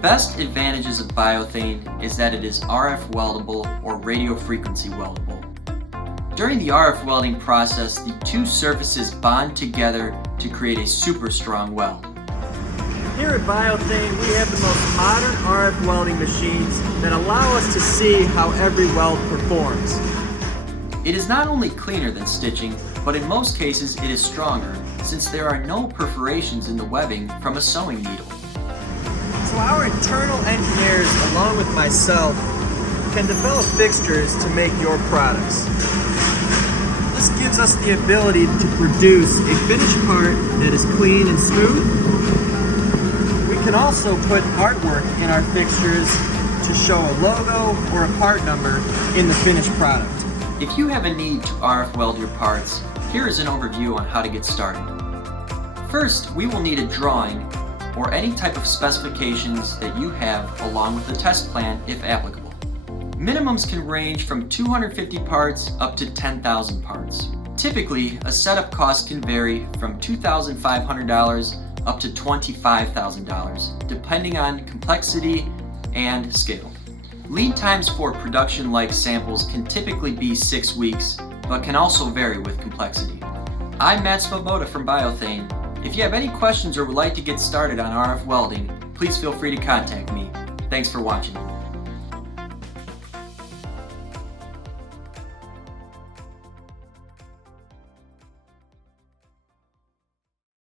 best advantages of biothane is that it is RF weldable or radio frequency weldable. During the RF welding process, the two surfaces bond together to create a super strong weld. Here at Biothane, we have the most modern RF welding machines that allow us to see how every weld performs. It is not only cleaner than stitching, but in most cases it is stronger, since there are no perforations in the webbing from a sewing needle. So our internal engineers, along with myself, can develop fixtures to make your products. This gives us the ability to produce a finished part that is clean and smooth. We can also put artwork in our fixtures to show a logo or a part number in the finished product. If you have a need to RF weld your parts, here is an overview on how to get started. First, we will need a drawing or any type of specifications that you have along with the test plan if applicable. Minimums can range from 250 parts up to 10,000 parts. Typically, a setup cost can vary from $2,500 up to $25,000, depending on complexity and scale. Lead times for production-like samples can typically be 6 weeks, but can also vary with complexity. I'm Matt Svoboda from Biothane. If you have any questions or would like to get started on RF welding, please feel free to contact me. Thanks for watching.